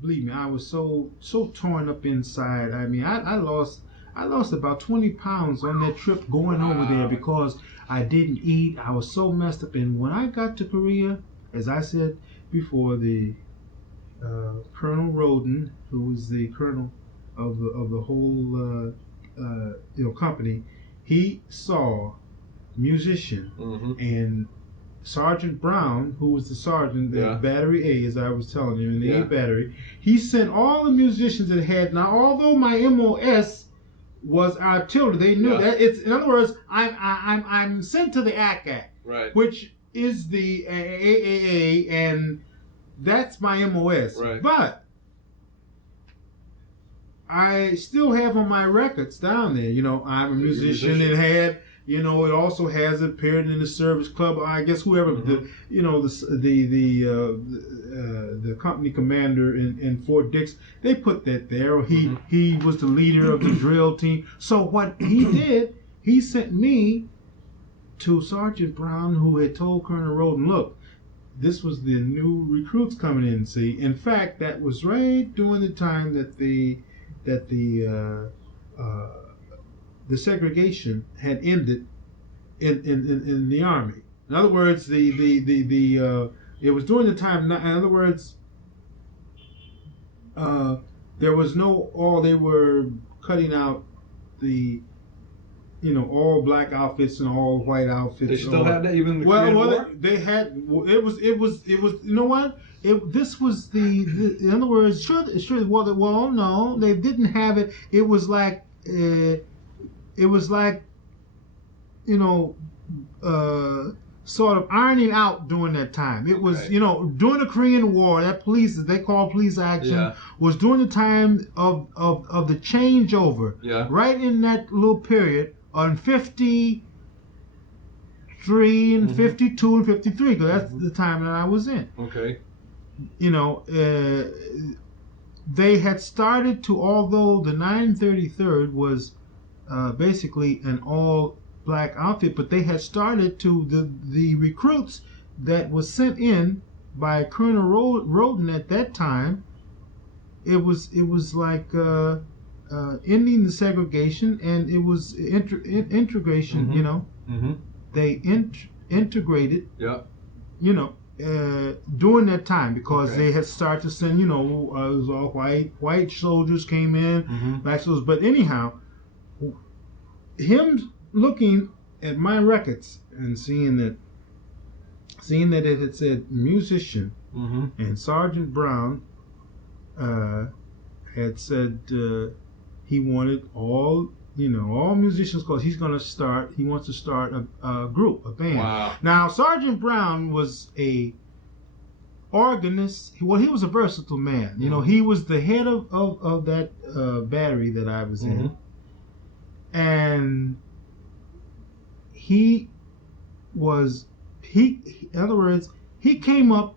believe me, I was so torn up inside. I mean, I lost about 20 pounds on that trip going over there because I didn't eat. I was so messed up. And when I got to Korea, as I said before, the Colonel Roden, who was the colonel of the whole company, he saw musician and Sergeant Brown, who was the sergeant at Battery A, as I was telling you, in the A Battery. He sent all the musicians that had. Now, although my MOS was artillery, they knew that. It's, in other words, I'm sent to the ACAC, right, which is the AAA, and that's my MOS. Right. But I still have on my records down there, I'm a musician and had, it also has appeared in the service club. I guess whoever the company commander in Fort Dix, they put that there. He was the leader of the drill team. So what he did, he sent me to Sergeant Brown, who had told Colonel Roden, look, this was the new recruits coming in. See, in fact, that was right during the time that the segregation had ended in the army. In other words, it was during the time. In other words, there was they were cutting out the all black outfits and all white outfits. They still had that even in the Korean War? They had. It was. You know what? This was the. In other words, sure. Well, no, they didn't have it. It was like. Sort of ironing out during that time. It was, during the Korean War, that they call police action, was during the time of the changeover. Yeah. Right in that little period on 53 and 52 and 53, because that's the time that I was in. Okay. They had started to, although the 933rd was basically an all black outfit, but they had started to the recruits that was sent in by Colonel Roden at that time. It was like ending the segregation, and it was integration. They integrated. Yeah. During that time, because they had started to send, it was all white soldiers came in, black soldiers. But anyhow, him looking at my records and seeing that it had said musician, and Sergeant Brown had said he wanted all musicians, because he wants to start a group, a band. Wow. Now, Sergeant Brown was a organist. He was a versatile man. He was the head of that battery that I was in, and in other words, he came up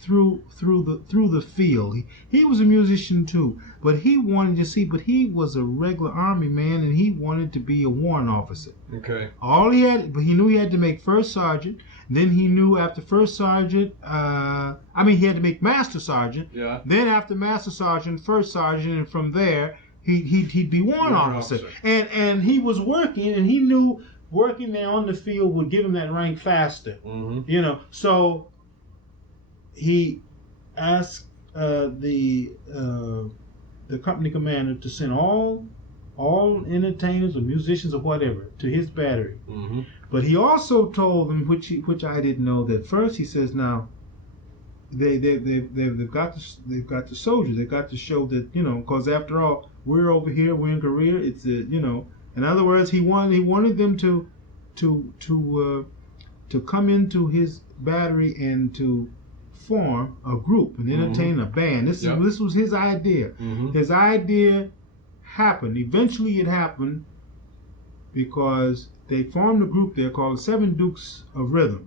through the field. He was a musician too, but he was a regular army man, and he wanted to be a warrant officer. Okay. But he knew he had to make first sergeant. Then he knew after first sergeant, he had to make master sergeant. Yeah. Then after master sergeant, first sergeant, and from there he'd be warrant officer. And he was working, and he knew working there on the field would give him that rank faster. So he asked the company commander to send all entertainers or musicians or whatever to his battery. But he also told them, which I didn't know, that first he says, now they've got the soldiers. They've got to show that, because after all, we're over here, we're in Korea. It's in other words, he wanted them to come into his battery and to form a group and entertain a band. This was his idea. His idea happened. Eventually, it happened because they formed a group there called the Seven Dukes of Rhythm.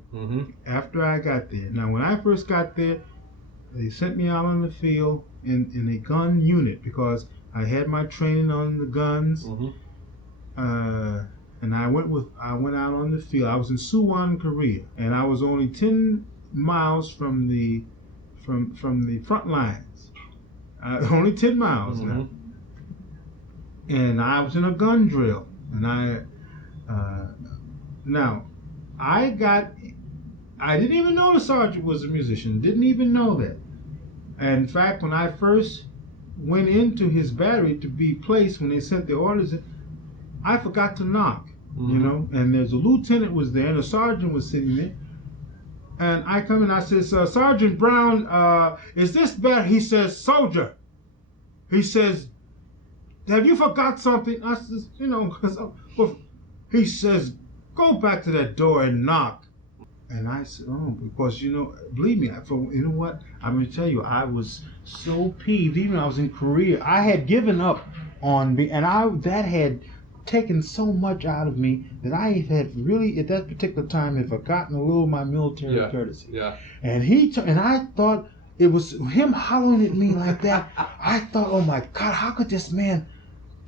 After I got there. Now, when I first got there, they sent me out on the field in a gun unit because I had my training on the guns. And I went out on the field. I was in Suwon, Korea, and I was only 10 miles from the from the front lines. Only 10 miles now. And I was in a gun drill. And I didn't even know the sergeant was a musician. Didn't even know that. And in fact, when I first went into his battery to be placed, when they sent the orders in, I forgot to knock, you know. And there's a lieutenant was there, and a sergeant was sitting there. And I come in, I says, Sergeant Brown, is this bad? He says, soldier. He says, have you forgot something? I says, you know, because he says, go back to that door and knock. And I said, oh, because, you know, believe me, you know what? I'm going to tell you, I was so peeved. Even when I was in Korea, I had given up on me, and that had taken so much out of me that I had really, at that particular time, had forgotten a little of my military courtesy. Yeah. And I thought it was him hollering at me like that. I thought, oh my God, how could this man?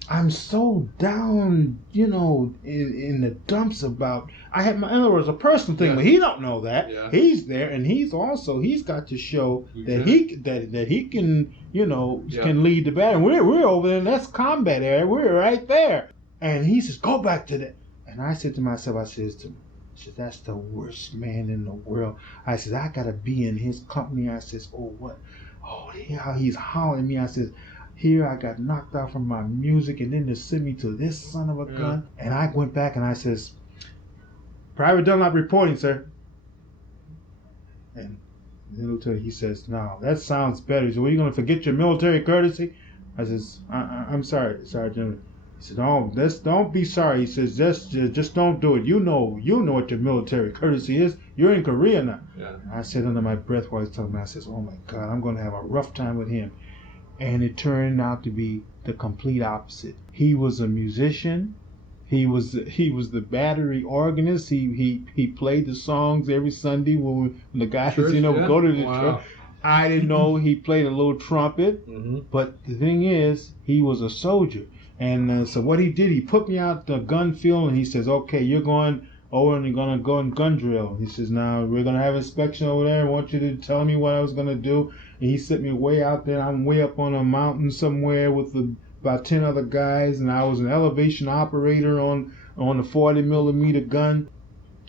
I'm so down, you know, in the dumps about. In other words, a personal thing, but he don't know that. Yeah. He's there, and he's got to show that he can, you know, can lead the battle. We're over there, and that's combat area. We're right there. And he says, go back to that. And I said to myself, I said, that's the worst man in the world. I said, I gotta be in his company. I says, oh what? Oh, how he's hollering at me. I says, here I got knocked out from my music, and then they sent me to this son of a gun. And I went back and I says, Private Dunlop reporting, sir. And the lieutenant, he says, no, that sounds better. He said, well, you going to forget your military courtesy? I says, I'm sorry, Sergeant. He said, oh, don't be sorry. He says, just don't do it. You know what your military courtesy is. You're in Korea now. Yeah. I said under my breath while he's talking about it, I says, oh my God, I'm going to have a rough time with him. And it turned out to be the complete opposite. He was a musician. He was the battery organist. He played the songs every Sunday when the guys, church, go to the church. I didn't know he played a little trumpet. But the thing is, he was a soldier. And so what he did, he put me out the gun field, and he says, okay, you're going over and you're going to go in gun drill. He says, now we're going to have inspection over there. I want you to tell me what I was going to do. And he sent me way out there. I'm way up on a mountain somewhere with about 10 other guys, and I was an elevation operator on a 40 millimeter gun.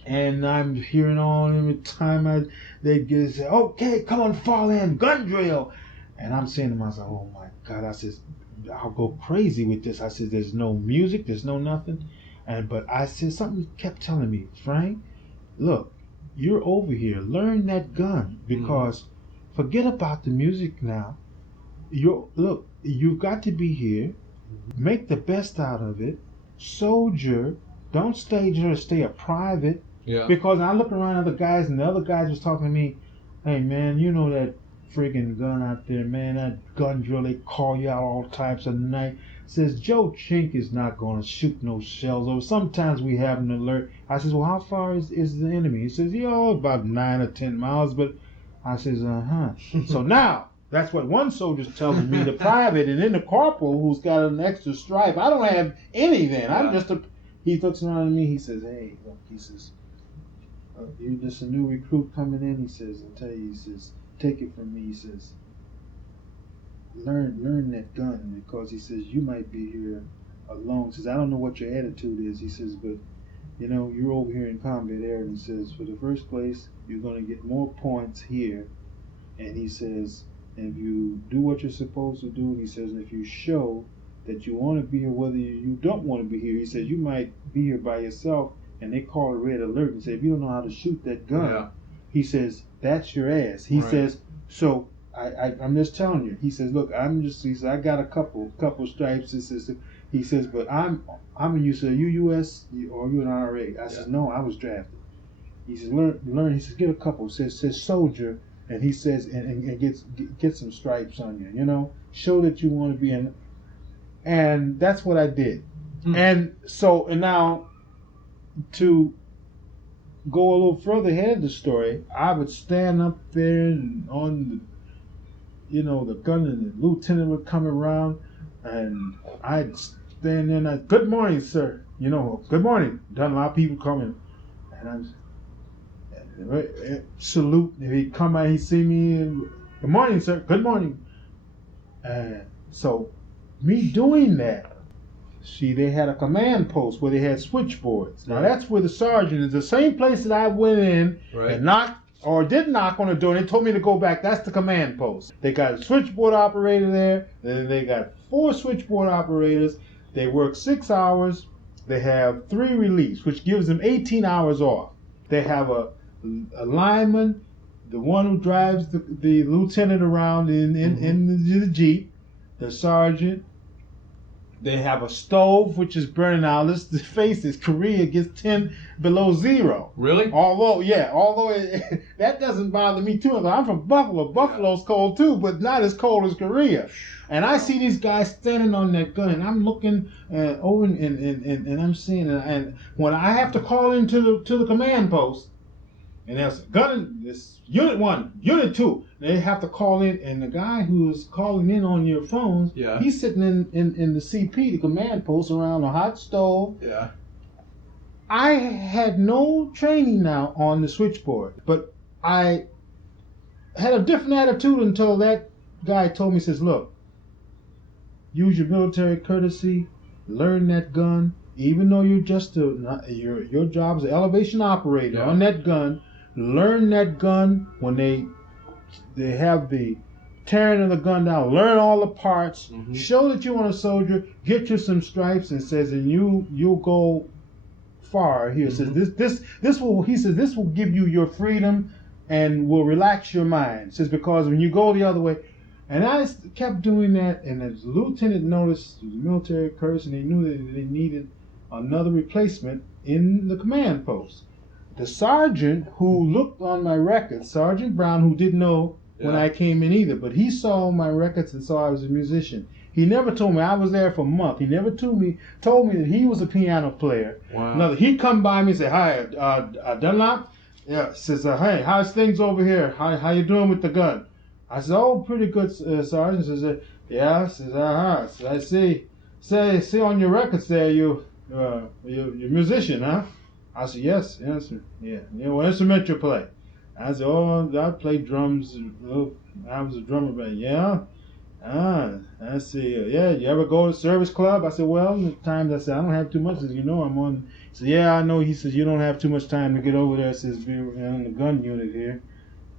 And I'm hearing on every time they say, okay, come on, fall in, gun drill. And I'm saying to myself, oh my God, I says, I'll go crazy with this. I said, there's no music, there's no nothing. But I said, something kept telling me, Frank, look, you're over here, learn that gun, because forget about the music now. You've got to be here, make the best out of it, soldier, don't stay a private. Yeah. Because I look around at the guys, and the other guys was talking to me, hey man, you know that friggin' gun out there, man, that gun drill, they call you out all types of night. Says Joe Chink is not going to shoot no shells over. Sometimes we have an alert. I says, well, how far is the enemy? He says, about 9 or 10 miles. But I says, So now, that's what one soldier's telling me, the private, and then the corporal who's got an extra stripe. I don't have any then. I'm just he looks around at me, he says, hey, look, he says, you're just a new recruit coming in. He says, I'll tell you, he says, take it from me. He says, learn that gun, because he says you might be here alone. He says, I don't know what your attitude is. He says, but you're over here in combat area. And he says, for the first place, you're going to get more points here. And he says, if you do what you're supposed to do, he says, and if you show that you want to be here, whether you don't want to be here, he says, you might be here by yourself, and they call a red alert and say, if you don't know how to shoot that gun, he says, that's your ass. He says, so I'm just telling you. He says, look, he says, I got a couple stripes. He says, but I'm you say, you U.S. or you an RA? I says, no, I was drafted. He says, learn. He says, get a couple. Says soldier, and he says, and get some stripes on you. Show that you want to be in. And that's what I did. And now to go a little further ahead of the story, I would stand up there and on the gun, and the lieutenant would come around, and I'd stand there and I'd, good morning, sir. Good morning. Done a lot of people coming, and I'm salute. If he come out, he see me, and Good morning, sir. Good morning. So, me doing that, they had a command post where they had switchboards. Now, that's where the sergeant is. The same place that I went in and knocked, or did knock on the door, and they told me to go back. That's the command post. They got a switchboard operator there. Then they got 4 switchboard operators. They work 6 hours. They have 3 reliefs, which gives them 18 hours off. They have a lineman, the one who drives the lieutenant around in the Jeep, the sergeant. They have a stove, which is burning out. Let's face it, Korea gets 10 below zero. Really? Although that doesn't bother me too. I'm from Buffalo. Buffalo's cold too, but not as cold as Korea. And I see these guys standing on that gun, and I'm looking over, and I'm seeing, and when I have to call into the command post, and there's a gun, this Unit 1, Unit 2, they have to call in, and the guy who's calling in on your phones, he's sitting in the CP, the command post, around a hot stove. Yeah. I had no training now on the switchboard, but I had a different attitude until that guy told me, says, look, use your military courtesy, learn that gun, even though you're just your job is an elevation operator on that gun. Learn that gun when they have the tearing of the gun down. Learn all the parts. Show that you want a soldier. Get you some stripes, and says, and you'll go far here. Says this will. He says this will give you your freedom and will relax your mind. Says because when you go the other way, and I kept doing that, and the lieutenant noticed the military curse, and they knew that they needed another replacement in the command post. The sergeant who looked on my records, Sergeant Brown, who didn't know when I came in either, but he saw my records and saw I was a musician. He never told me I was there for a month. He never told me that he was a piano player. Wow. He'd come by me and say, "Hi, Dunlop." Yeah, says, "Hey, how's things over here? How you doing with the gun?" I said, "Oh, pretty good, Sergeant." Says, "Yeah." Says, Says, "I see on your records there you're a musician, huh?" I said, yes, yeah. What instrument you play? I said, oh, I play drums. I was a drummer, but yeah. I see. Yeah, you ever go to service club? I said, well, the times I said, I don't have too much. He said, I'm on. He said, yeah, I know. He says, you don't have too much time to get over there. Says, we're in the gun unit here.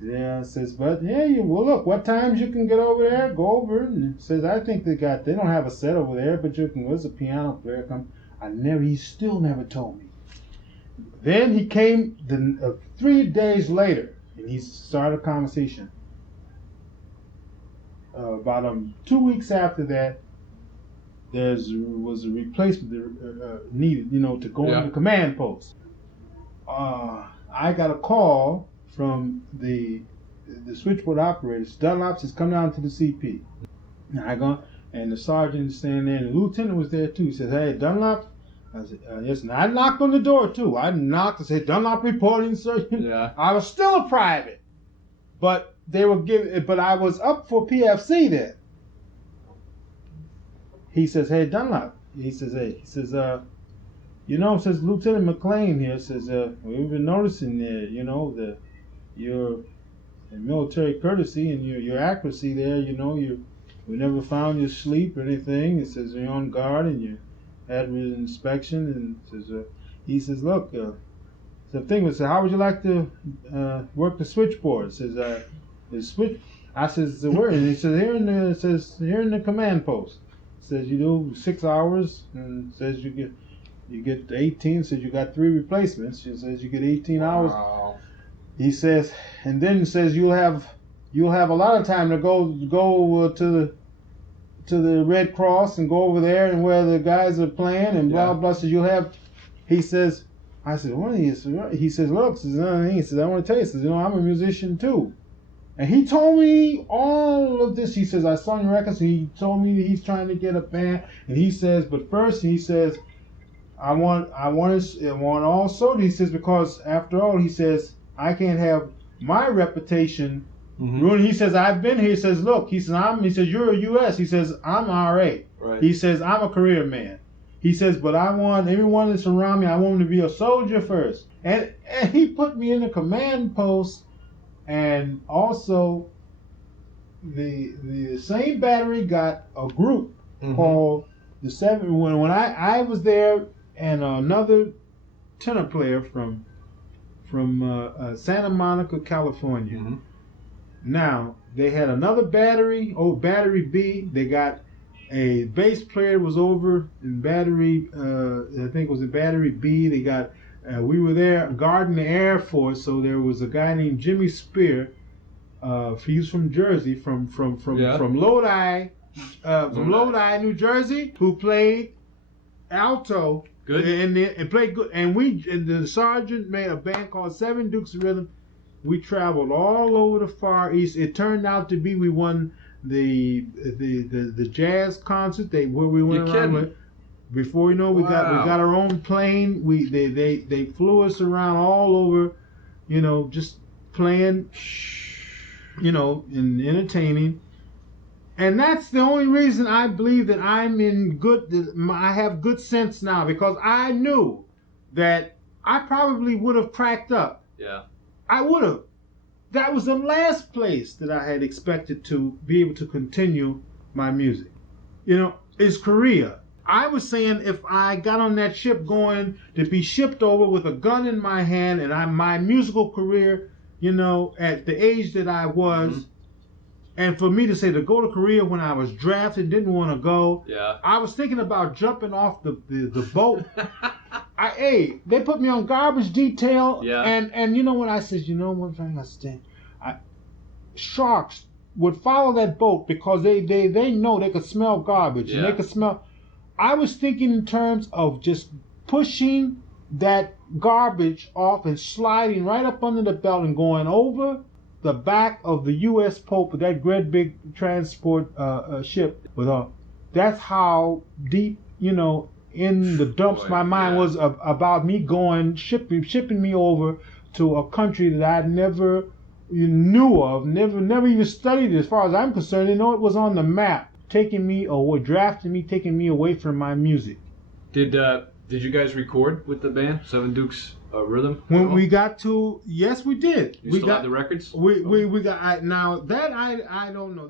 Yeah, says, but yeah, well, look, what times you can get over there? Go over. And says, I think they don't have a set over there, but you can. There's a piano player come. He still never told me. Then he came 3 days later, and he started a conversation. About 2 weeks after that, there was a replacement needed, to go in the command post. I got a call from the switchboard operators. Dunlop says, come down to the CP. And the sergeant is standing there, and the lieutenant was there too. He said, hey, Dunlop. I said, yes. And I knocked on the door too. I knocked and said, Dunlop reporting, sir. Yeah. I was still a private, but but I was up for PFC then. He says, hey, Dunlop. He says, says Lieutenant McLean here says, we've been noticing your military courtesy and your accuracy there. We never found you asleep or anything. It says you're on guard and you had an inspection, and says, he says, look, the thing was, how would you like to work the switchboard? Says, the switch. I says, where? And he says, here in the command post. Says you do 6 hours, and says you get 18. Says you got 3 replacements. She says you get 18 hours. Wow. He says, and then says you'll have a lot of time to go to the Red Cross and go over there and where the guys are playing and blah blah. So you'll have. He says, I said, what? He says, look, he says, I want to tell you, he says, I'm a musician too. And he told me all of this. He says, I saw your records. And he told me that he's trying to get a band. And he says, but first, he says, I want also. He says, because after all, he says, I can't have my reputation ruined. He says, I've been here. He says, look, he says, you're a U.S. He says, I'm RA. Right. He says, I'm a career man. He says, but I want everyone that's around me, I want them to be a soldier first. And he put me in the command post. And also, the same battery got a group called the Seven. When I was there, and another tenor player from Santa Monica, California. Now they had another battery, battery B. They got a bass player was over in battery. I think it was in battery B. They got. We were there guarding the Air Force, so there was a guy named Jimmy Spear. He's from Jersey, from Lodi, Lodi, New Jersey, who played alto. Good. And played good. And the sergeant made a band called Seven Dukes of Rhythm. We traveled all over the Far East. It turned out to be we won the jazz concert where we went around with. Before you know, we got our own plane. They flew us around all over, just playing, and entertaining. And that's the only reason I believe that I have good sense now, because I knew that I probably would have cracked up. Yeah. I would have. That was the last place that I had expected to be able to continue my music. Is Korea. I was saying if I got on that ship going to be shipped over with a gun in my hand, and my musical career, at the age that I was, and for me to say to go to Korea when I was drafted, didn't want to go. Yeah. I was thinking about jumping off the boat. They put me on garbage detail. Yeah. And when I said, one thing I stand, sharks would follow that boat because they know they could smell garbage and they could smell. I was thinking in terms of just pushing that garbage off and sliding right up under the belt and going over the back of the U.S. Pope with that great big transport ship. That's how deep, in the dumps my mind was about me going, shipping me over to a country that I'd never knew of, never even studied. As far as I'm concerned, it was on the map, taking me away from my music. Did you guys record with the band Seven Dukes Rhythm? When we got to, yes, we did. You still have the records? We got now that I don't know.